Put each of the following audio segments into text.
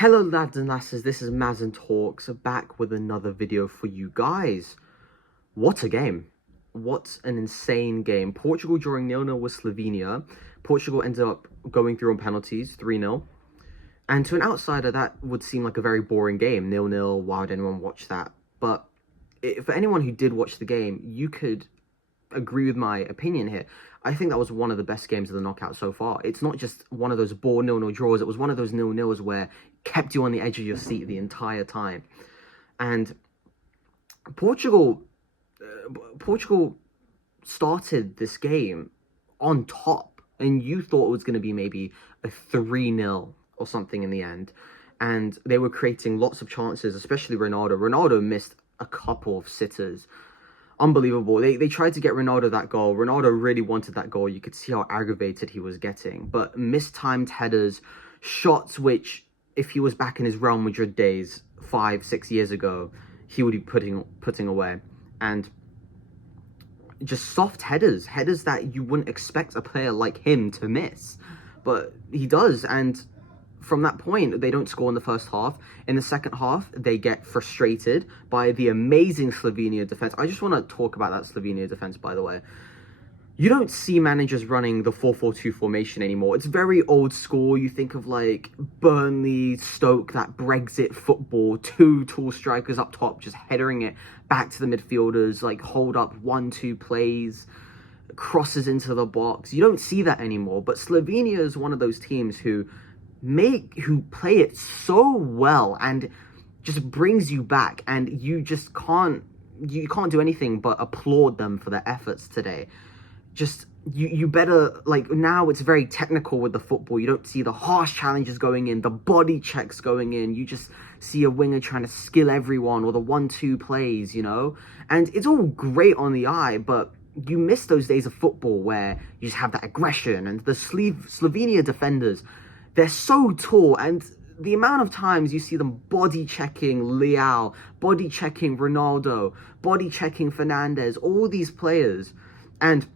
Hello lads and lasses, this is Maz and Talks, back with another video for you guys. What a game. What an insane game. Portugal drawing 0-0 with Slovenia. Portugal ended up going through on penalties, 3-0. And to an outsider, that would seem like a very boring game. 0-0, why would anyone watch that? But for anyone who did watch the game, you could agree with my opinion here. I think that was one of the best games of the knockout so far. It's not just one of those bore 0-0 draws. It was one of those 0-0s where it kept you on the edge of your seat the entire time. And Portugal started this game on top, and you thought it was going to be maybe a 3-0 or something in the end. And they were creating lots of chances, especially Ronaldo. Ronaldo missed a couple of sitters. Unbelievable. They tried to get Ronaldo that goal. Ronaldo really wanted that goal. You could see how aggravated he was getting. But mistimed headers, shots which, if he was back in his Real Madrid days 5-6 years ago, he would be putting away. And just soft headers that you wouldn't expect a player like him to miss. But he does, and from that point, they don't score in the first half. In the second half, they get frustrated by the amazing Slovenia defense. I just want to talk about that Slovenia defense, by the way. You don't see managers running the 4-4-2 formation anymore. It's very old school. You think of like Burnley, Stoke, that Brexit football, two tall strikers up top, just headering it back to the midfielders, like hold up 1-2 plays, crosses into the box. You don't see that anymore. But Slovenia is one of those teams who play it so well and just brings you back, and you just can't do anything but applaud them for their efforts today. Just you better, like, now it's very technical with the football. You don't see the harsh challenges going in, the body checks going in. You just see a winger trying to skill everyone, or the 1-2 plays, you know, and it's all great on the eye, but you miss those days of football where you just have that aggression. And the Slovenia defenders, they're so tall, and the amount of times you see them body checking Leao, body checking Ronaldo, body checking Fernandez, all these players. And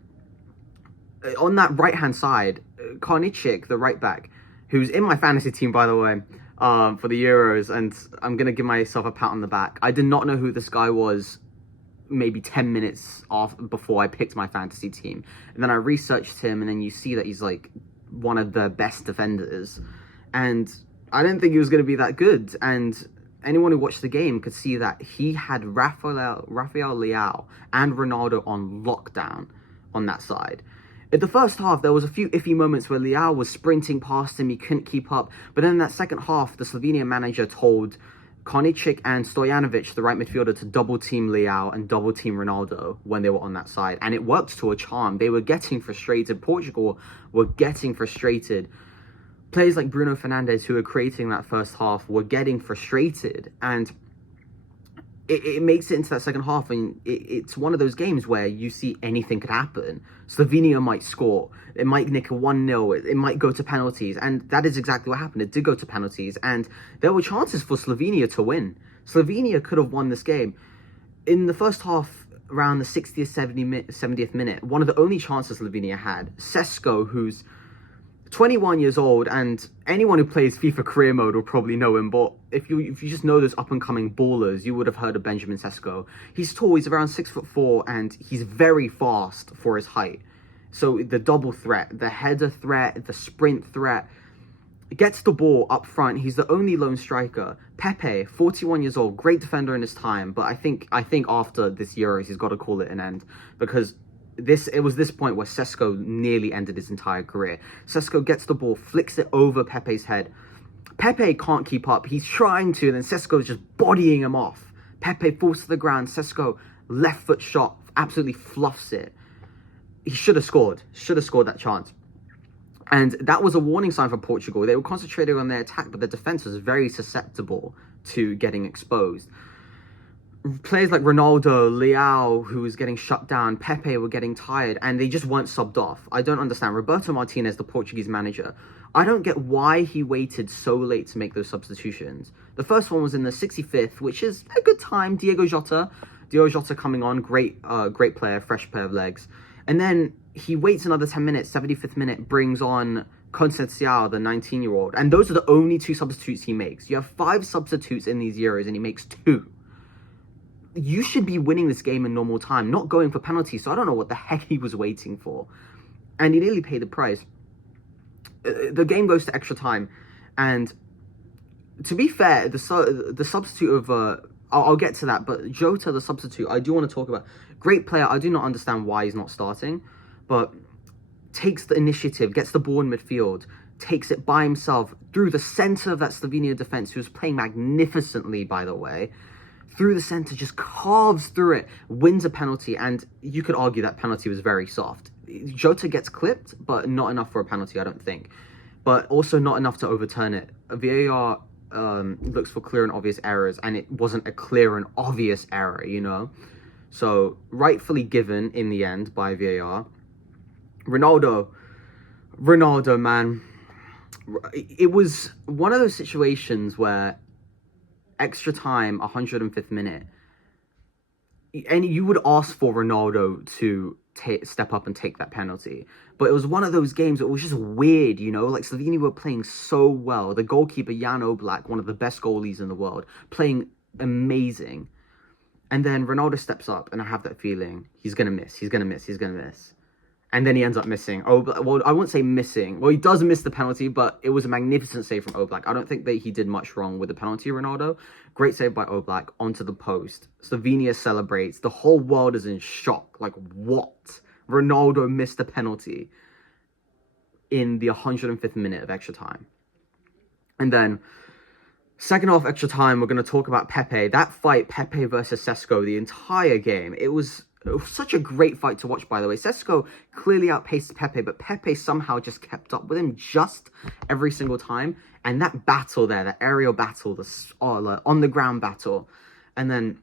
on that right-hand side, Karnichik, the right back, who's in my fantasy team, by the way, for the Euros, and I'm going to give myself a pat on the back. I did not know who this guy was maybe 10 minutes off before I picked my fantasy team. And then I researched him, and then you see that he's like one of the best defenders, and I didn't think he was going to be that good. And anyone who watched the game could see that he had Rafael Leao and Ronaldo on lockdown on that side. In the first half, there was a few iffy moments where Leao was sprinting past him, he couldn't keep up. But then in that second half, the Slovenian manager told Karnichik and Stojanovic, the right midfielder, to double-team Leao and double-team Ronaldo when they were on that side. And it worked to a charm. They were getting frustrated. Portugal were getting frustrated. Players like Bruno Fernandes, who were creating that first half, were getting frustrated. And it makes it into that second half, and it's one of those games where you see anything could happen. Slovenia might score. It might nick a 1-0. It might go to penalties. And that is exactly what happened. It did go to penalties. And there were chances for Slovenia to win. Slovenia could have won this game. In the first half, around the 60th, 70th minute, one of the only chances Slovenia had, Sesko, who's 21 years old, and anyone who plays FIFA career mode will probably know him, but if you just know those up-and-coming ballers, you would have heard of Benjamin Sesko. He's tall, he's around 6'4", and he's very fast for his height. So the double threat, the header threat, the sprint threat, gets the ball up front. He's the only lone striker. Pepe, 41 years old, great defender in his time, but I think after this Euros, he's got to call it an end, because it was this point where Sesko nearly ended his entire career. Sesko gets the ball, flicks it over Pepe's head. Pepe can't keep up. He's trying to, and then Sesko's just bodying him off. Pepe falls to the ground. Sesko, left foot shot, absolutely fluffs it. He should have scored that chance. And that was a warning sign for Portugal. They were concentrating on their attack, but the defense was very susceptible to getting exposed. Players like Ronaldo, Leao, who was getting shut down, Pepe were getting tired, and they just weren't subbed off. I don't understand. Roberto Martinez, the Portuguese manager, I don't get why he waited so late to make those substitutions. The first one was in the 65th, which is a good time. Diogo Jota coming on, great player, fresh pair of legs. And then he waits another 10 minutes, 75th minute, brings on Conceição, the 19-year-old. And those are the only 2 substitutes he makes. You have 5 substitutes in these Euros and he makes 2. You should be winning this game in normal time, not going for penalties. So I don't know what the heck he was waiting for. And he nearly paid the price. The game goes to extra time. And to be fair, the substitute of... I'll get to that, but Jota, the substitute, I do want to talk about. Great player. I do not understand why he's not starting, but takes the initiative, gets the ball in midfield, takes it by himself through the center of that Slovenia defense, who was playing magnificently, by the way, through the center, just carves through it, wins a penalty, and you could argue that penalty was very soft. Jota gets clipped, but not enough for a penalty, I don't think, but also not enough to overturn it. VAR looks for clear and obvious errors, and it wasn't a clear and obvious error, you know? So, rightfully given in the end by VAR. Ronaldo, man. It was one of those situations where extra time, 105th minute, and you would ask for Ronaldo to step up and take that penalty. But it was one of those games that was just weird, you know? Like, Slovenia were playing so well. The goalkeeper, Jan Oblak, one of the best goalies in the world, playing amazing. And then Ronaldo steps up, and I have that feeling he's going to miss. And then he ends up missing. Well, I won't say missing. Well, he does miss the penalty, but it was a magnificent save from Oblak. I don't think that he did much wrong with the penalty, Ronaldo. Great save by Oblak onto the post. Slovenia celebrates. The whole world is in shock. Like, what? Ronaldo missed a penalty in the 105th minute of extra time. And then, second half extra time, we're going to talk about Pepe. That fight, Pepe versus Sesko, the entire game, it was such a great fight to watch, by the way. Sesko clearly outpaced Pepe, but Pepe somehow just kept up with him just every single time. And that battle there, the aerial battle, the on-the-ground battle. And then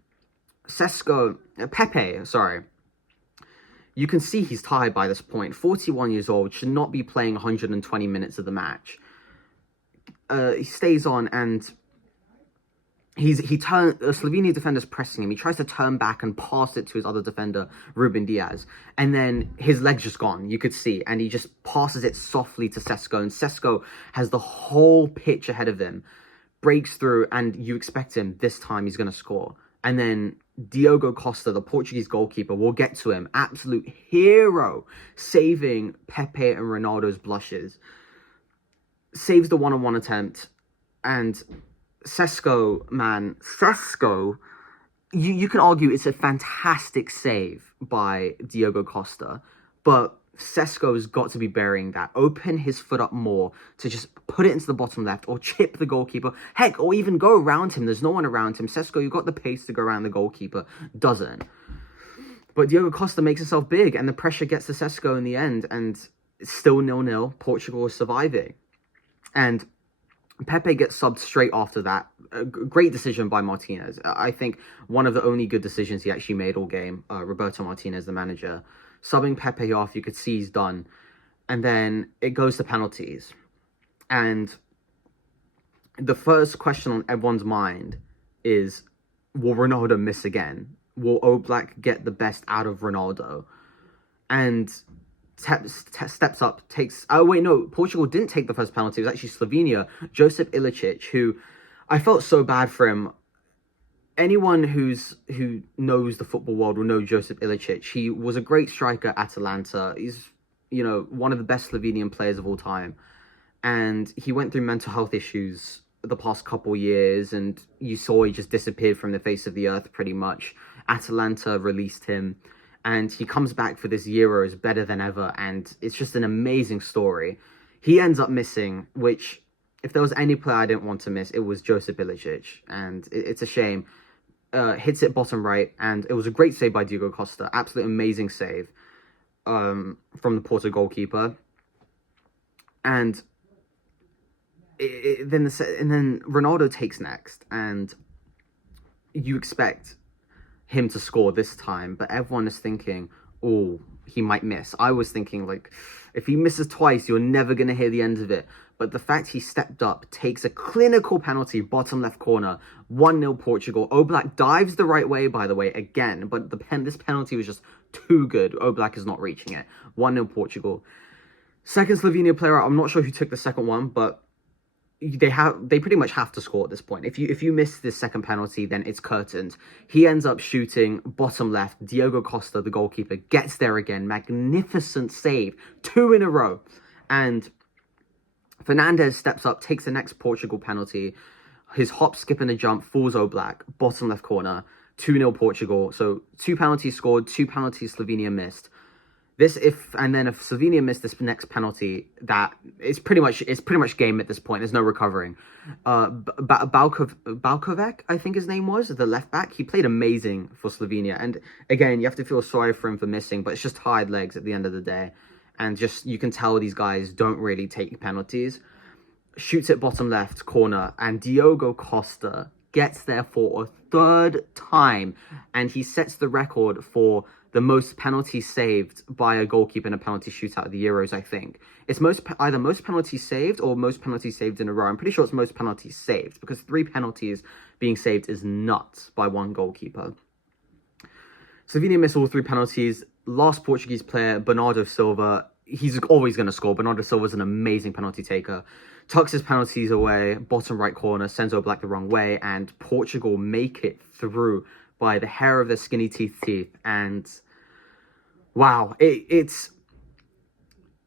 Pepe, you can see he's tired by this point. 41 years old, should not be playing 120 minutes of the match. He stays on, and a Slovenia defender's pressing him. He tries to turn back and pass it to his other defender, Ruben Diaz. And then his leg's just gone, you could see. And he just passes it softly to Sesko. And Sesko has the whole pitch ahead of him. Breaks through, and you expect him, this time he's going to score. And then DIOGO COSTA, the Portuguese goalkeeper, we'll get to him. Absolute hero, saving Pepe and Ronaldo's blushes. Saves the one-on-one attempt. And Sesko, you can argue it's a fantastic save by DIOGO COSTA, but Sesko's got to be burying that. Open his foot up more to just put it into the bottom left, or chip the goalkeeper. Heck, or even go around him. There's no one around him. Sesko, you've got the pace to go around the goalkeeper. Doesn't. But DIOGO COSTA makes himself big, and the pressure gets to Sesko in the end, and it's still 0-0. Portugal is surviving. And Pepe gets subbed straight after that. A great decision by Martinez. I think one of the only good decisions he actually made all game. Roberto Martinez, the manager. Subbing Pepe off, you could see he's done. And then it goes to penalties. And the first question on everyone's mind is, will Ronaldo miss again? Will Oblak get the best out of Ronaldo? And steps up, takes... Oh, wait, no. Portugal didn't take the first penalty. It was actually Slovenia. Josip Ilicic, who... I felt so bad for him. Anyone who knows the football world will know Josip Ilicic. He was a great striker at Atalanta. He's, you know, one of the best Slovenian players of all time. And he went through mental health issues the past couple years, and you saw he just disappeared from the face of the earth pretty much. Atalanta released him, and he comes back for this Euros better than ever, and it's just an amazing story. He ends up missing, which, if there was any player I didn't want to miss, it was Josip Ilicic, and it's a shame. Hits it bottom right, and it was a great save by DIOGO COSTA. Absolute amazing save from the Porto goalkeeper. And then Ronaldo takes next, and you expect him to score this time, but everyone is thinking, oh, he might miss. I was thinking, like, if he misses twice, you're never going to hear the end of it. But the fact he stepped up, takes a clinical penalty, bottom left corner, 1-0 Portugal. Oblak dives the right way, by the way, again, but this penalty was just too good. Oblak is not reaching it. 1-0 Portugal. Second Slovenia player, I'm not sure who took the second one, but they pretty much have to score at this point. If you miss this second penalty, then it's curtains. He ends up shooting bottom left. Diogo Costa, the goalkeeper, gets there again. Magnificent save, 2 in a row. And Fernandez steps up, takes the next Portugal penalty. His hop, skip, and a jump falls Black, bottom left corner, 2-0 Portugal. So 2 penalties scored, 2 penalties Slovenia missed. If Slovenia missed this next penalty, that it's pretty much game at this point. There's no recovering. Balkovec, I think his name was, the left back. He played amazing for Slovenia, and again, you have to feel sorry for him for missing, but it's just tired legs at the end of the day, and just you can tell these guys don't really take penalties. Shoots it bottom left corner, and Diogo Costa gets there for a third time, and he sets the record for the most penalties saved by a goalkeeper in a penalty shootout at the Euros, I think. It's either most penalties saved or most penalties saved in a row. I'm pretty sure it's most penalties saved, because 3 penalties being saved is nuts by one goalkeeper. Slovenia missed all 3 penalties. Last Portuguese player, Bernardo Silva, he's always going to score. Bernardo Silva's an amazing penalty taker. Tucks his penalties away, bottom right corner, sends Black the wrong way, and Portugal make it through by the hair of their skinny teeth. And wow, it's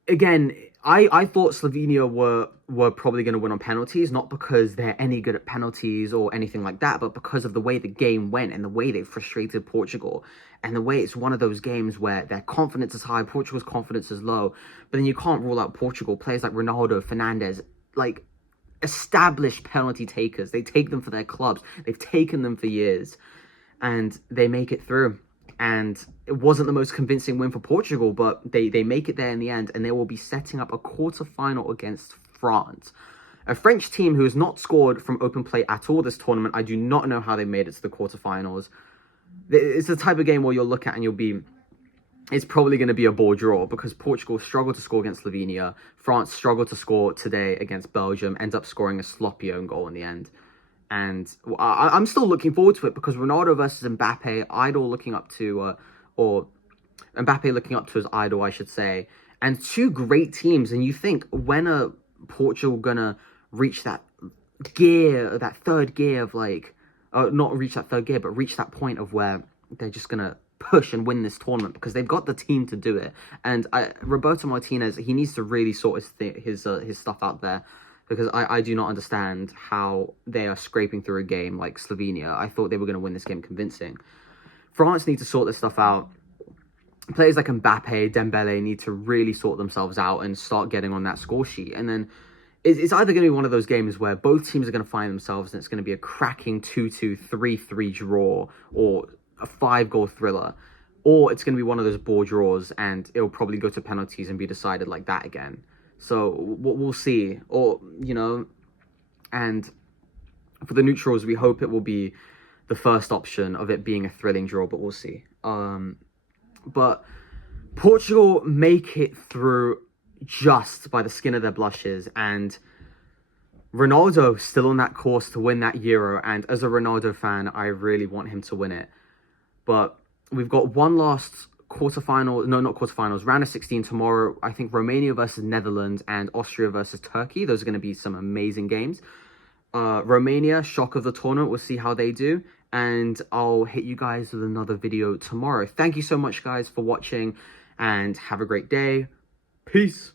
again, I thought Slovenia were probably going to win on penalties, not because they're any good at penalties or anything like that, but because of the way the game went and the way they frustrated Portugal, and the way it's one of those games where their confidence is high, Portugal's confidence is low, but then you can't rule out Portugal. Players like Ronaldo, Fernandez, like established penalty takers. They take them for their clubs. They've taken them for years, and they make it through. And it wasn't the most convincing win for Portugal, but they make it there in the end, and they will be setting up a quarterfinal against France. A French team who has not scored from open play at all this tournament. I do not know how they made it to the quarterfinals. It's the type of game where you'll look at and it's probably going to be a ball draw, because Portugal struggled to score against Slovenia. France struggled to score today against Belgium, ends up scoring a sloppy own goal in the end. And I'm still looking forward to it, because Ronaldo versus Mbappe, idol looking up to, or Mbappe looking up to his idol, I should say. And 2 great teams. And you think, when are Portugal gonna reach that gear, that third gear of not reach that third gear, but reach that point of where they're just gonna push and win this tournament, because they've got the team to do it. And Roberto Martinez, he needs to really sort his stuff out there, because I do not understand how they are scraping through a game like Slovenia. I thought they were going to win this game convincing. France need to sort this stuff out. Players like Mbappe, Dembele need to really sort themselves out and start getting on that score sheet. And then it's either going to be one of those games where both teams are going to find themselves and it's going to be a cracking 2-2, 3-3 draw, or a 5-goal thriller, or it's going to be one of those ball draws and it'll probably go to penalties and be decided like that again. So we'll see. Or, and for the neutrals, we hope it will be the first option of it being a thrilling draw, but we'll see. But Portugal make it through just by the skin of their blushes, and Ronaldo still on that course to win that Euro. And as a Ronaldo fan, I really want him to win it. But we've got one last quarterfinal, no, not quarterfinals, round of 16 tomorrow. I think Romania versus Netherlands and Austria versus Turkey. Those are going to be some amazing games. Romania, shock of the tournament. We'll see how they do. And I'll hit you guys with another video tomorrow. Thank you so much, guys, for watching, and have a great day. Peace.